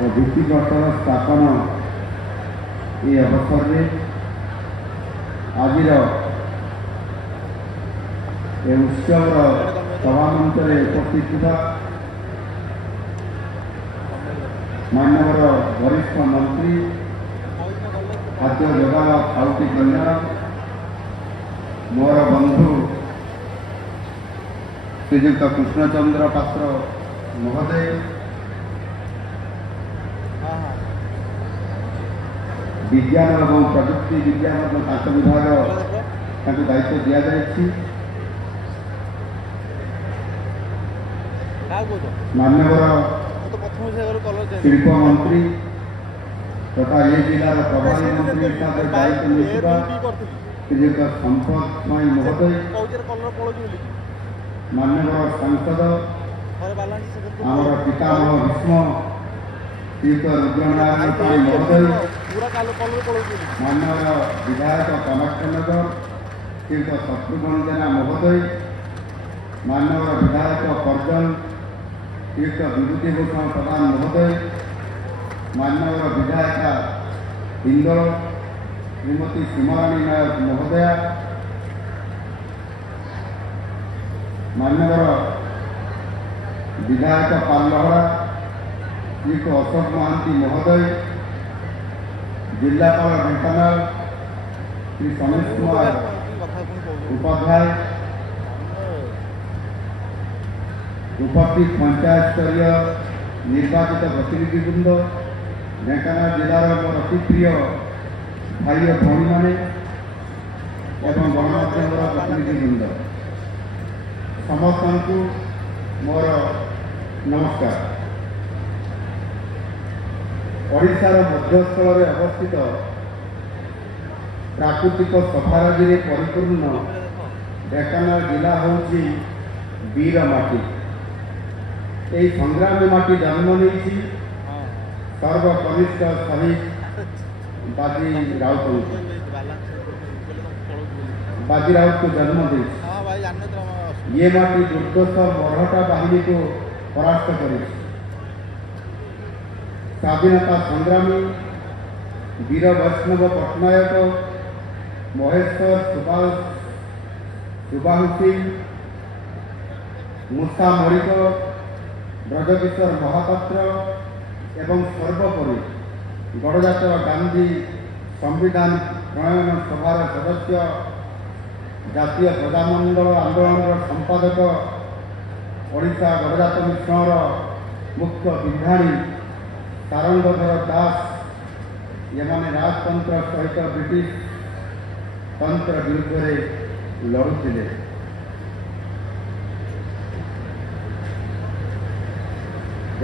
और भित्तिप्रस्तर स्थापन ये अवसर में आज उत्सव सभामंच उपस्थित माननीय वरिष्ठ मंत्री खाद्य जोगाण खाउटी कल्याण मोर बंधु श्रीजुक्त कृष्णचंद्र पात्र महोदय, विज्ञान और प्रजुक्ति विज्ञान विभाग दायित्व दि जाए। माननीय शिल्प मंत्री तथा ये जिलार प्रभारी मंत्री हिसाब से दायित्व श्रीजुक्त संपद स्वाई महोदय, माननीय सांसद आमर पितामह भीष्म श्रीयुक्त रुद्रनारायण पाई महोदय, माननीय विधायक कामाक्षनगर श्रीयुक्त शत्रुघ्न जेना महोदय, माननीय विधायक पर्जन श्रीयुक्त विभूतिभूषण प्रधान महोदय, माननीय विधायिका इंदौर श्रीमती सीमाराणी नायक महोदया, माननीय विधायक पालहरा श्रीयुक्त अशोक महांती महोदय, जिलापाल ढेंकानाल श्री समीश कुमार उपाध्याय, उपस्थित पंचायत स्तरीय निर्वाचित प्रतिनिधिवृंद, ढेंकानाल जिलार मोर अति प्रिय भाई और भौणी मैंने एवं गणमाध्यम प्रतिनिधिवृंद समस्त को मोर नमस्कार। ओडिशार मध्यस्थल अवस्थित प्राकृतिक सफाराजी परिपूर्ण ढेंकानाल जिला होची वीर माटी। यही संग्रामी माटी जन्म नहीं सर्वकनिष्ठ शहीद बाजी राउत को जन्म दे। ये माटी दुर्दश मराठा बाहिनी को परास्त कर स्वाधीनता संग्रामी वीर वैष्णव पट्टनायक, महेश्वर सुबाहु सिंह, मूसा मणिक, ब्रजकिशोर महापात्र एवं सर्वोपरि गणजात गांधी संविधान प्रणयन सभार सदस्य, जातीय प्रजामंडल आंदोलन संपादक, ओडिशा गणजात मिश्रण मुख्य विधानी सारंगधर दास एमाने राजतंत्र सहित ब्रिटिश तंत्र विरुद्ध में लड़ुले।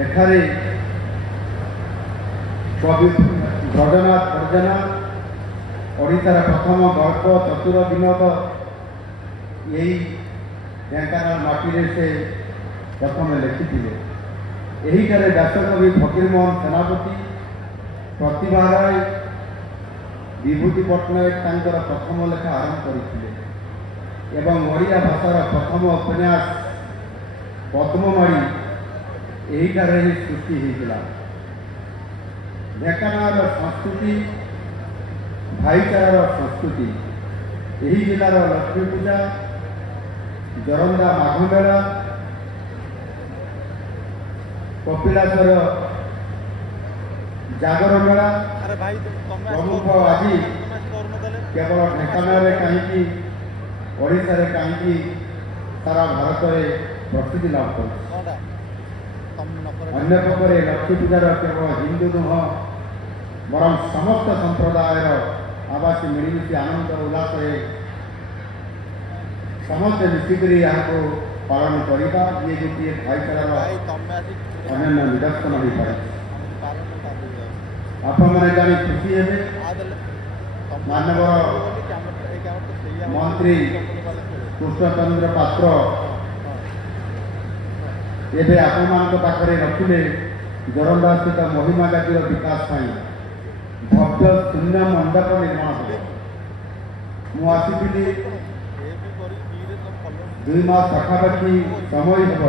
एठारे कवि ब्रजनाथ पर्जना ओडिशार प्रथम गल्प चतुर विनोद यही ढेंकानाल माटी से प्रथम लिखिथिले। यही ठारे व्यासकवि फकीरमोहन सेनापति, प्रतिभा राय, विभूति पट्टनायक तांकर प्रथम लेखा आरंभ करथिले एवं ओडिया भाषार प्रथम उपन्यास पद्ममाड़ी यही ठारे ही सृष्टि होइतिला। ढेंकानाल संस्कृति भाईचारार संस्कृति यही जिलार लक्ष्मी पूजा, जरंदा माघ मेला, कपिलासर जागर मेला प्रमुख आज केवल ढेंकानाल कहीं ओडिशा कहीं सारा भारत में प्रसिद्धि लाभ कर। अन्य पक्षे लक्ष्मी पूजार केवल हिंदू नुह बर समस्त संप्रदायर आवासी मिलमिशी आनंद उल्लास समस्त मिसिक यहाँ पालन करवा ये गोटे भाईचारार अन्य निदर्शन हो पाए। आपण मैंने जानी खुशी है माननीय मंत्री कृष्णचंद्र पात्र एवं आपण पाखे रखिले जोरंदा स्थित महिमा जातिर विकास भव्य शून्य मंडप निर्माण हो। मुझे 2 मास पाखापाखि समय हम